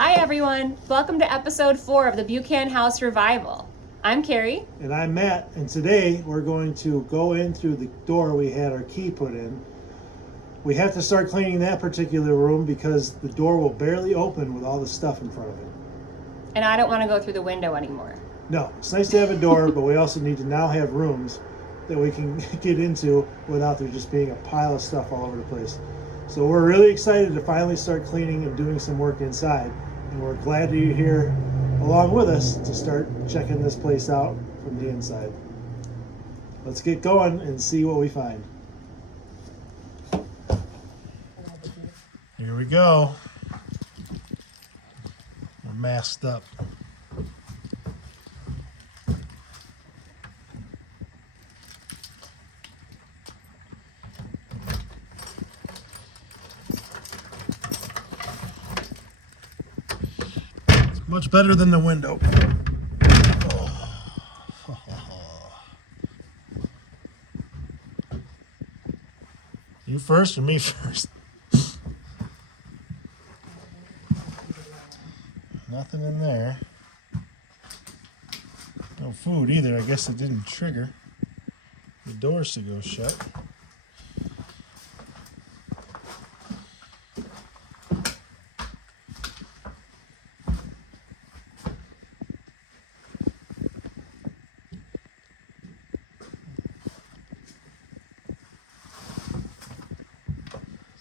Hi everyone, welcome to episode 4 of the Buchan House Revival. I'm Carrie. And I'm Matt, and today we're going to go in through the door we had our key put in. We have to start cleaning that particular room because the door will barely open with all the stuff in front of it. And I don't want to go through the window anymore. No, it's nice to have a door, but we also need to now have rooms that we can get into without there just being a pile of stuff all over the place. So we're really excited to finally start cleaning and doing some work inside. And we're glad that you're here along with us to start checking this place out from the inside. Let's get going and see what we find. Here we go. We're masked up. It's much better than the window. You first or me first? Nothing in there. No food either. I guess it didn't trigger the doors to go shut.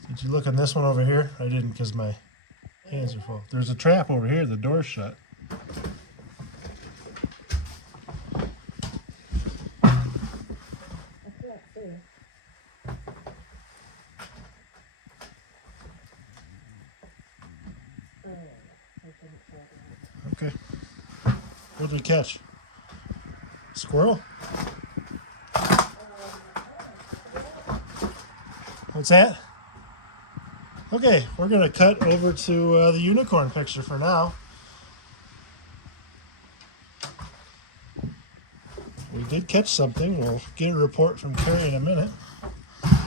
Did you look on this one over here? I didn't because my hands are full. There's a trap over here. The door's shut. Okay. What did we catch? Squirrel? What's that? Okay, we're going to cut over to the unicorn picture for now. We did catch something. We'll get a report from Carrie in a minute. I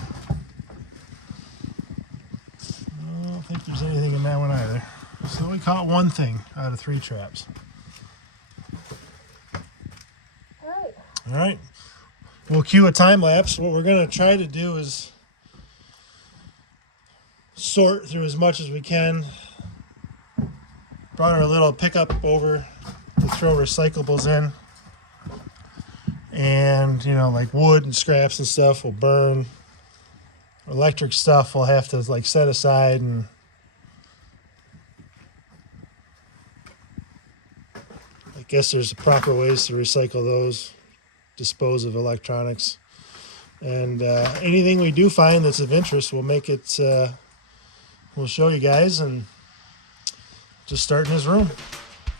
don't think there's anything in that one either. So we caught one thing out of 3 traps. All right. We'll cue a time lapse. What we're going to try to do is sort through as much as we can. Brought our little pickup over to throw recyclables in, and like wood and scraps and stuff will burn. Electric stuff we'll have to like set aside, and I guess there's proper ways to recycle those, dispose of electronics, and anything we do find that's of interest, we'll make it we'll show you guys. And just start in his room.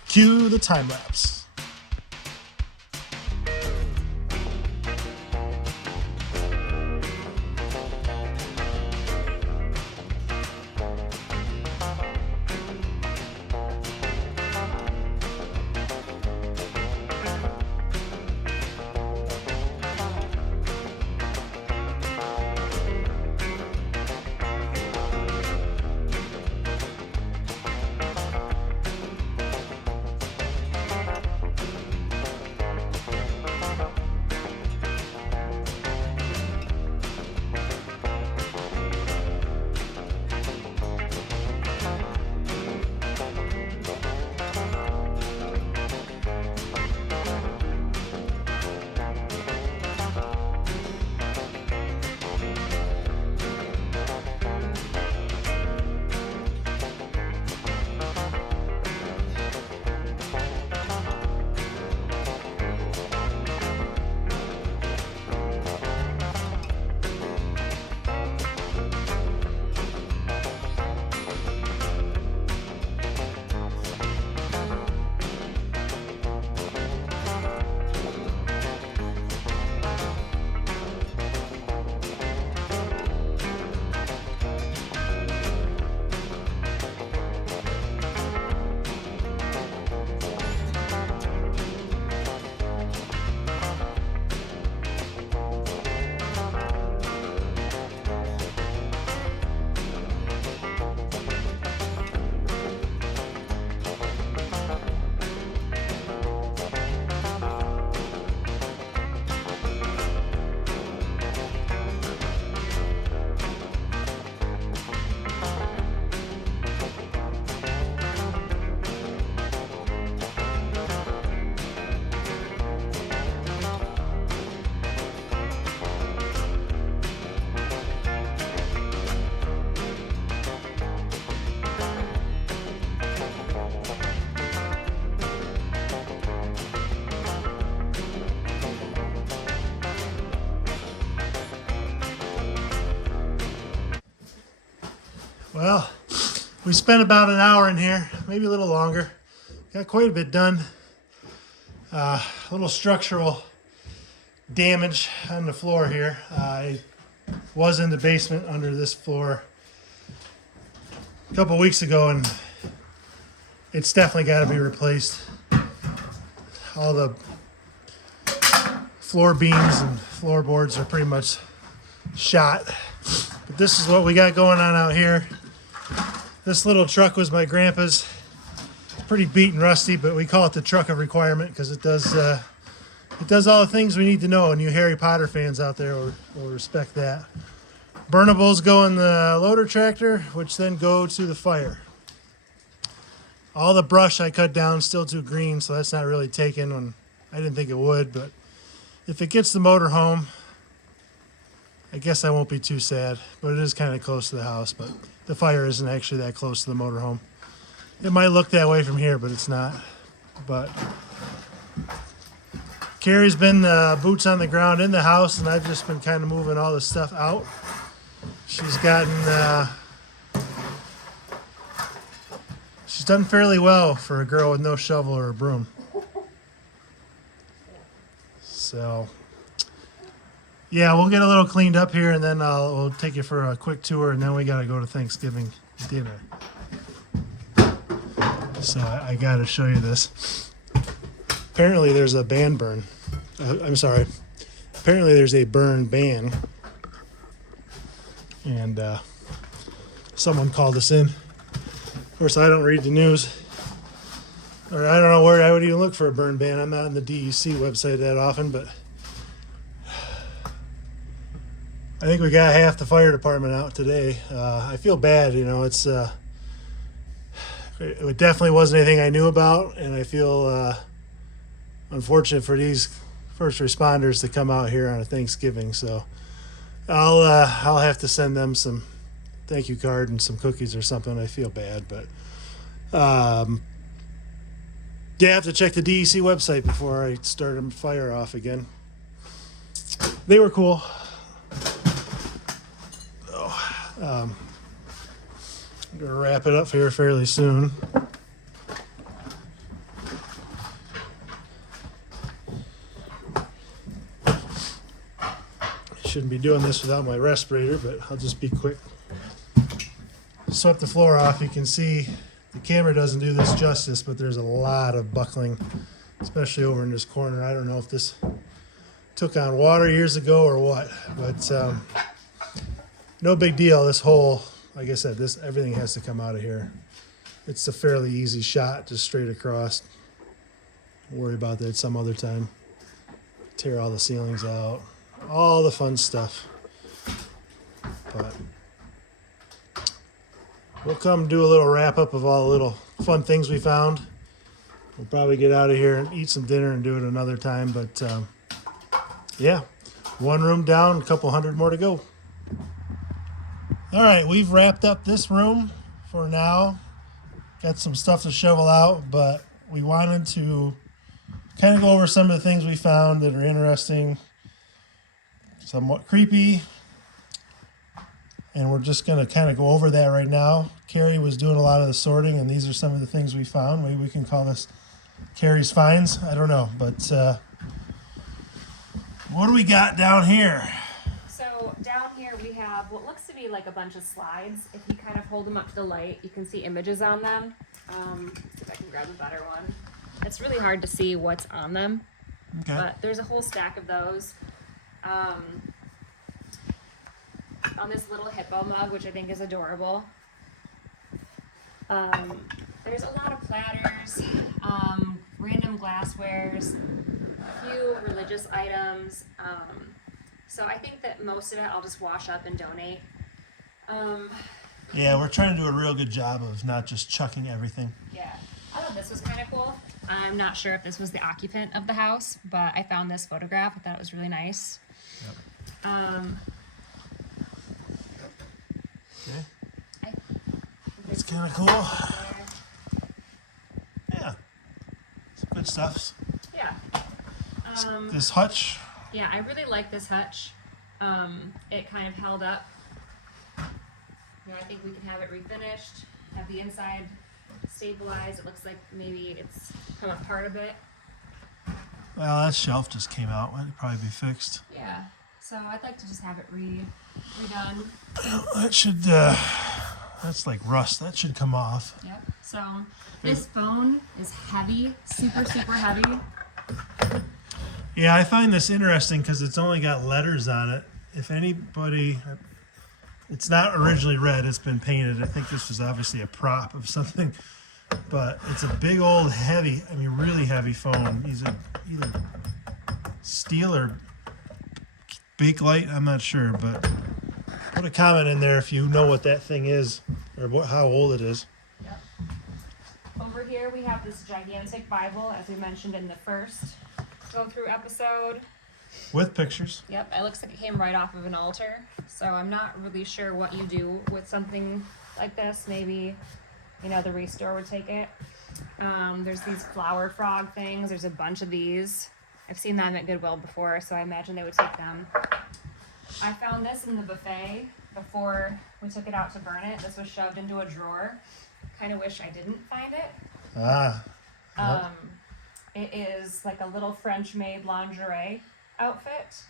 Cue the time lapse. Well, we spent about an hour in here, maybe a little longer. Got quite a bit done. A little structural damage on the floor here. I was in the basement under this floor a couple weeks ago, and it's definitely got to be replaced. All the floor beams and floorboards are pretty much shot. But this is what we got going on out here. This little truck was my grandpa's. Pretty beat and rusty, but we call it the truck of requirement because it does all the things we need to know, and you Harry Potter fans out there will respect that. Burnables go in the loader tractor, which then go to the fire. All the brush I cut down is still too green, so that's not really taken when I didn't think it would, but if it gets the motor home, I guess I won't be too sad, but it is kind of close to the house, but the fire isn't actually that close to the motor home. It might look that way from here, but it's not. But Carrie's been boots on the ground in the house, and I've just been kind of moving all this stuff out. She's done fairly well for a girl with no shovel or a broom. So, yeah, we'll get a little cleaned up here, and then we'll take you for a quick tour, and then we got to go to Thanksgiving dinner. So I got to show you this. Apparently there's a ban burn. Apparently there's a burn ban. And someone called us in. Of course, I don't read the news. Or I don't know where I would even look for a burn ban. I'm not on the DEC website that often, but I think we got half the fire department out today. I feel bad, it definitely wasn't anything I knew about, and I feel unfortunate for these first responders to come out here on a Thanksgiving. So I'll have to send them some thank you card and some cookies or something. I feel bad, but yeah, I have to check the DEC website before I start them fire off again. They were cool. I'm going to wrap it up here fairly soon. I shouldn't be doing this without my respirator, but I'll just be quick. Swept the floor off. You can see the camera doesn't do this justice, but there's a lot of buckling, especially over in this corner. I don't know if this took on water years ago or what, but no big deal. This whole, like I said, everything has to come out of here. It's a fairly easy shot, just straight across. Worry about that some other time. Tear all the ceilings out. All the fun stuff. But we'll come do a little wrap up of all the little fun things we found. We'll probably get out of here and eat some dinner and do it another time. But yeah, one room down, a couple hundred more to go. All right, we've wrapped up this room for now. Got some stuff to shovel out, but we wanted to kind of go over some of the things we found that are interesting, somewhat creepy, and we're just going to kind of go over that right now. Carrie was doing a lot of the sorting, and these are some of the things we found. Maybe we can call this Carrie's finds. I don't know, but what do we got down here? So down here we have what looks to be like a bunch of slides. If you kind of hold them up to the light, you can see images on them. Let's see if I can grab a better one. It's really hard to see what's on them, Okay. but there's a whole stack of those. On this little hippo mug, which I think is adorable. There's a lot of platters, random glasswares, a few religious items. So I think that most of it I'll just wash up and donate. Yeah, we're trying to do a real good job of not just chucking everything. Yeah, I thought this was kind of cool. I'm not sure if this was the occupant of the house, but I found this photograph. I thought it was really nice. Yep. Okay. It's kind of cool. Yeah. Some good stuff. Yeah. This hutch. Yeah, I really like this hutch. It kind of held up You know, I think we can have it refinished, have the inside stabilized. It looks like maybe it's come apart a bit. Well, that shelf just came out. It'd probably be fixed. Yeah. So I'd like to just have it redone. That should, that's like rust. That should come off. Yep. So this phone is heavy, super, super heavy. Yeah, I find this interesting because it's only got letters on it. If anybody, it's not originally red, it's been painted. I think this was obviously a prop of something, but it's a big old heavy, I mean really heavy phone. Either steel or Bakelite, I'm not sure, but put a comment in there if you know what that thing is or how old it is. Yep. Over here we have this gigantic Bible, as we mentioned in the first go through episode. With pictures. Yep, it looks like it came right off of an altar. So I'm not really sure what you do with something like this. Maybe, you know, the Restore would take it. There's these flower frog things. There's a bunch of these. I've seen them at Goodwill before, so I imagine they would take them. I found this in the buffet before we took it out to burn it. This was shoved into a drawer. Kind of wish I didn't find it. Ah. Yep. It is like a little French-made lingerie outfit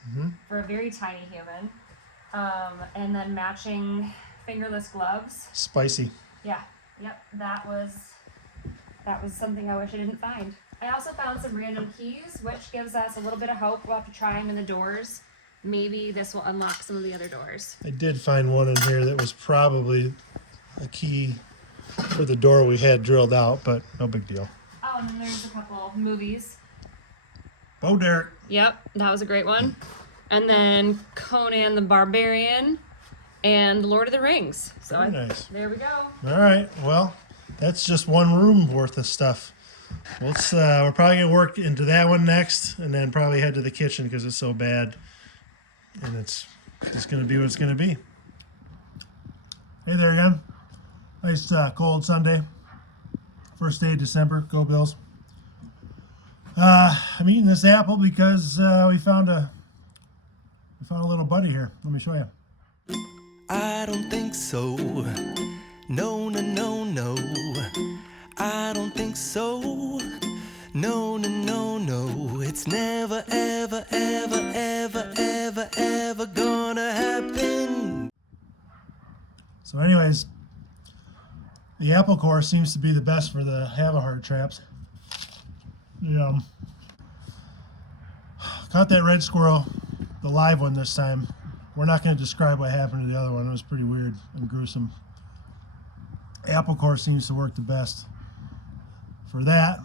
for a very tiny human. And then matching fingerless gloves. Spicy. Yeah, yep, that was something I wish I didn't find. I also found some random keys, which gives us a little bit of hope. We'll have to try them in the doors. Maybe this will unlock some of the other doors. I did find one in here that was probably a key for the door we had drilled out, but no big deal. Oh, and then there's a couple movies. Bo Derek. Yep, that was a great one. And then Conan the Barbarian and Lord of the Rings. So Very nice. There we go. All right. Well, that's just one room worth of stuff. Let's. We're probably gonna work into that one next, and then probably head to the kitchen because it's so bad, and it's gonna be what it's gonna be. Hey there again. Nice cold Sunday. First day of December. Go Bills. I'm eating this apple because we found a little buddy here. Let me show you. I don't think so. No, no, no, no. I don't think so. No, no, no, no. It's never, ever, ever, ever, ever, ever gonna happen. So anyways, the apple core seems to be the best for the have-a-heart traps. Yeah. Caught that red squirrel, the live one this time. We're not going to describe what happened to the other one. It was pretty weird and gruesome. Apple core seems to work the best for that.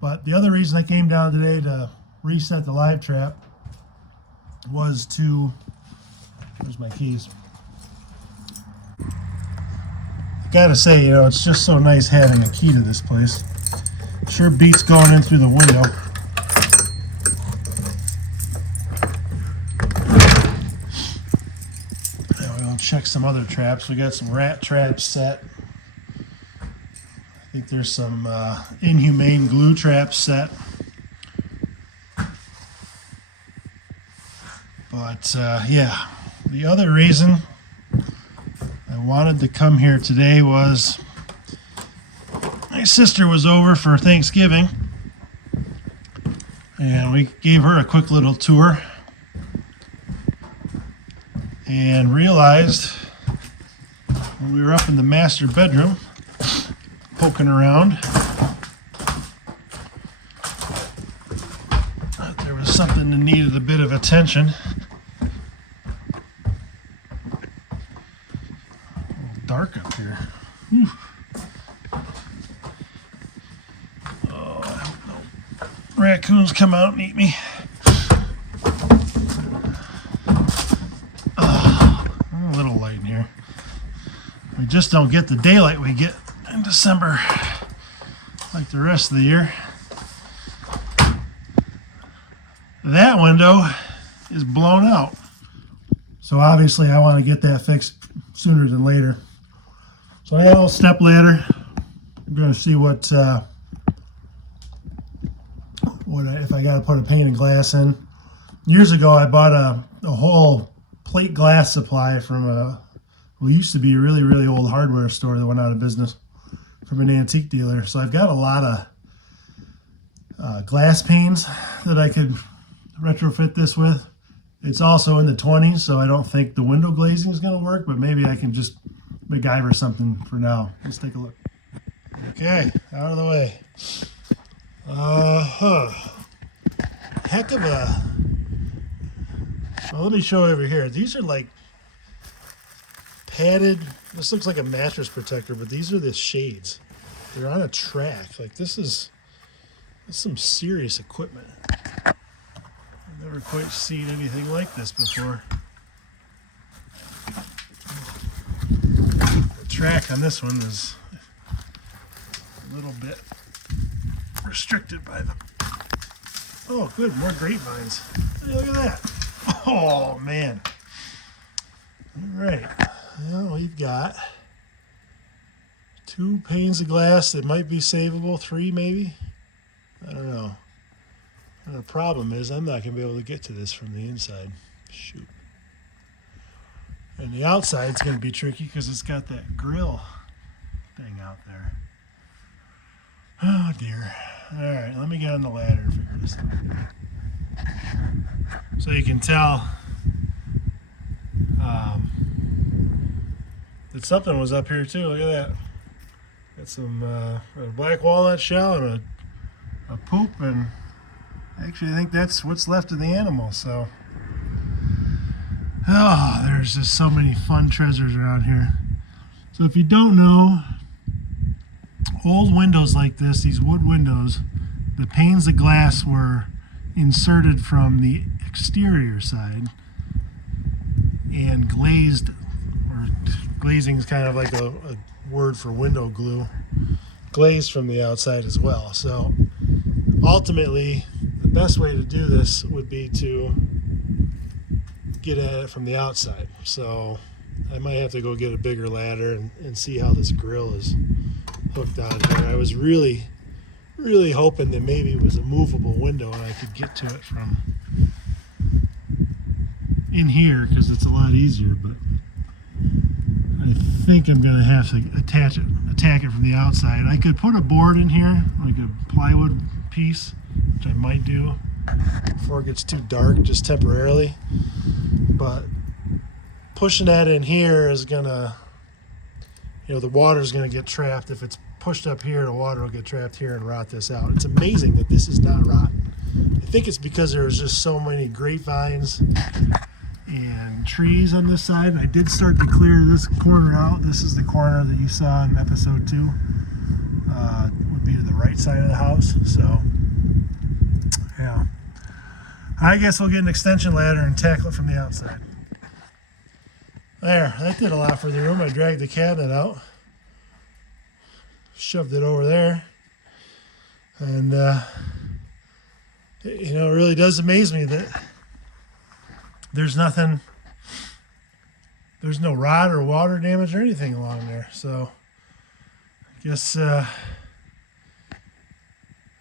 But the other reason I came down today to reset the live trap was to, where's my keys? Gotta say, you know, it's just so nice having a key to this place. Sure beats going in through the window. Now we'll check some other traps. We got some rat traps set. I think there's some inhumane glue traps set. But yeah, the other reason I wanted to come here today was my sister was over for Thanksgiving, and we gave her a quick little tour and realized when we were up in the master bedroom poking around that there was something that needed a bit of attention. A little dark up here. Whew. Raccoons come out and eat me. A little light in here. We just don't get the daylight we get in December like the rest of the year. That window is blown out. So obviously I want to get that fixed sooner than later. So I have a little step ladder. I'm going to see what if I got to put a pane of glass in. Years ago, I bought a whole plate glass supply from a we used to be a really, really old hardware store that went out of business from an antique dealer. So I've got a lot of glass panes that I could retrofit this with. It's also in the 20s, so I don't think the window glazing is going to work, but maybe I can just MacGyver something for now. Let's take a look. Okay, out of the way. Heck of a... Well, let me show you over here. These are like padded. This looks like a mattress protector, but these are the shades. They're on a track. Like this is some serious equipment. I've never quite seen anything like this before. The track on this one is a little bit restricted by the... Oh, good, more grapevines. Hey, look at that. Oh, man. All right. Well, we've got 2 panes of glass that might be savable, 3 maybe. I don't know. And the problem is I'm not going to be able to get to this from the inside. Shoot. And the outside's going to be tricky because it's got that grill thing out there. Oh, dear. All right, let me get on the ladder and figure this out. So you can tell that something was up here too. Look at that. Got some a black walnut shell and a poop, and actually I think that's what's left of the animal. So, oh, there's just so many fun treasures around here. So if you don't know, old windows like this, these wood windows, the panes of glass were inserted from the exterior side and glazed, or glazing is kind of like a word for window glue, glazed from the outside as well. So ultimately the best way to do this would be to get at it from the outside. So I might have to go get a bigger ladder and see how this grill is hooked on here. I was really hoping that maybe it was a movable window and I could get to it from in here because it's a lot easier, but I think I'm gonna have to attack it from the outside. I could put a board in here, like a plywood piece, which I might do before it gets too dark, just temporarily, but pushing that in here is gonna, the water's gonna get trapped. If it's pushed up here, the water will get trapped here and rot this out. It's amazing that this is not rotten. I think it's because there's just so many grapevines and trees on this side. I did start to clear this corner out. This is the corner that you saw in episode 2. Would be to the right side of the house. So, yeah. I guess we'll get an extension ladder and tackle it from the outside. There, that did a lot for the room. I dragged the cabinet out, shoved it over there, and it really does amaze me that there's no rot or water damage or anything along there. So I guess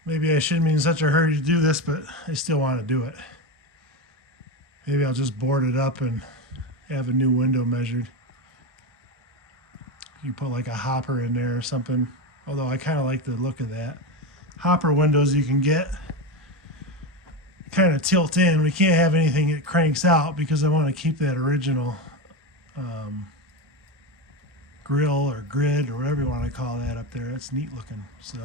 maybe I shouldn't be in such a hurry to do this, but I still want to do it. Maybe I'll just board it up and have a new window measured. You put like a hopper in there or something, although I kind of like the look of that. Hopper windows you can get kind of tilt in. We can't have anything that cranks out because I want to keep that original grill or grid or whatever you want to call that up there. That's neat looking. So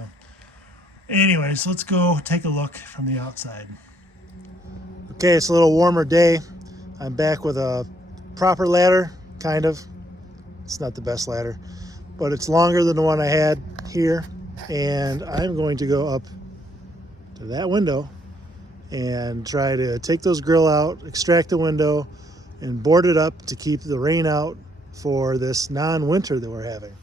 anyways, let's go take a look from the outside. Okay, it's a little warmer day. I'm back with a proper ladder, kind of. It's not the best ladder, but it's longer than the one I had here. And I'm going to go up to that window and try to take those grill out, extract the window, and board it up to keep the rain out for this non-winter that we're having.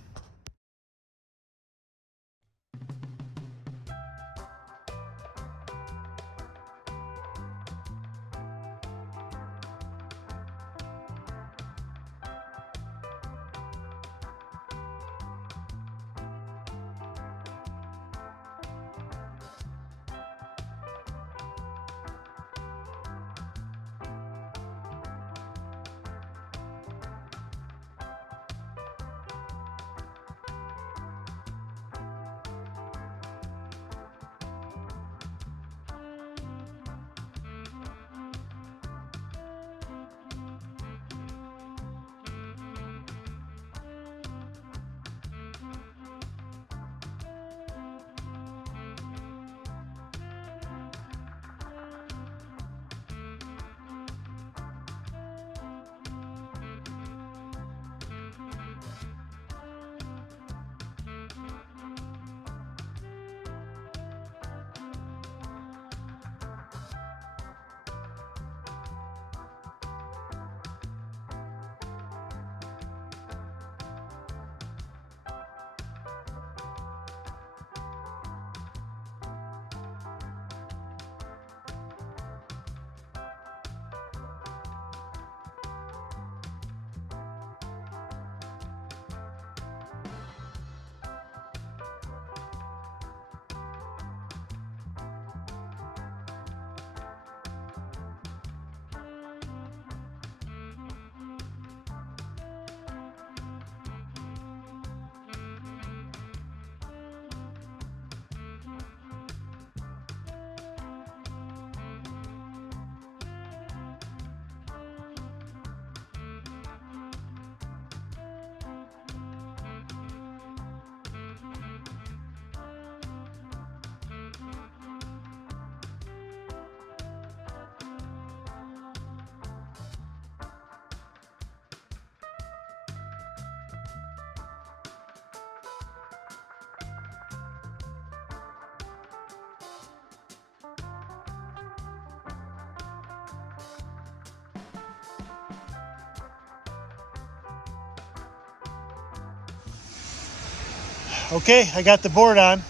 Okay, I got the board on.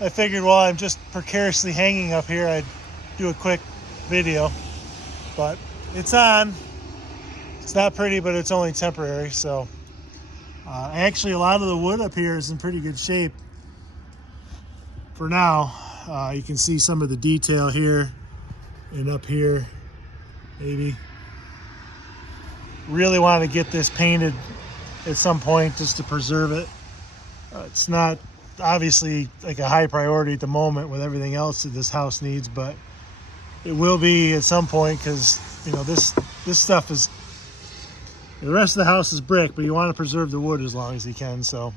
I figured while I'm just precariously hanging up here, I'd do a quick video. But it's on. It's not pretty, but it's only temporary. So actually, a lot of the wood up here is in pretty good shape for now. You can see some of the detail here and up here, maybe. Really want to get this painted at some point just to preserve it. It's not obviously like a high priority at the moment with everything else that this house needs, but it will be at some point, because you know this stuff is, the rest of the house is brick, but you want to preserve the wood as long as you can. So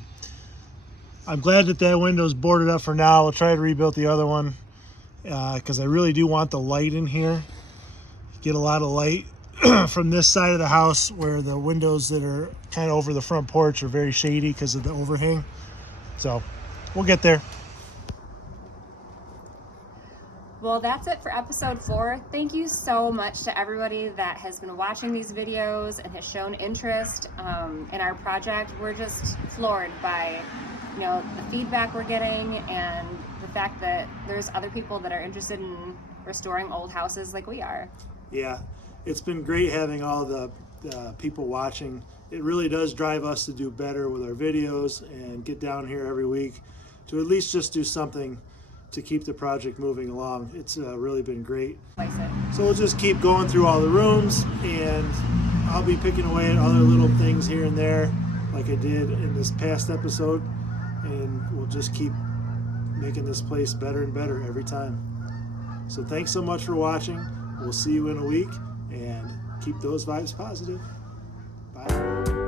I'm glad that that window's boarded up for now. We'll try to rebuild the other one because I really do want the light in here. Get a lot of light from this side of the house, where the windows that are kind of over the front porch are very shady because of the overhang. So we'll get there. Well, that's it for episode 4. Thank you so much to everybody that has been watching these videos and has shown interest in our project. We're just floored by, you know, the feedback we're getting and the fact that there's other people that are interested in restoring old houses like we are. Yeah, it's been great having all the people watching. It really does drive us to do better with our videos and get down here every week to at least just do something to keep the project moving along. It's really been great. So we'll just keep going through all the rooms, and I'll be picking away at other little things here and there like I did in this past episode, and we'll just keep making this place better and better every time. So thanks so much for watching. We'll see you in a week, and keep those vibes positive. Bye.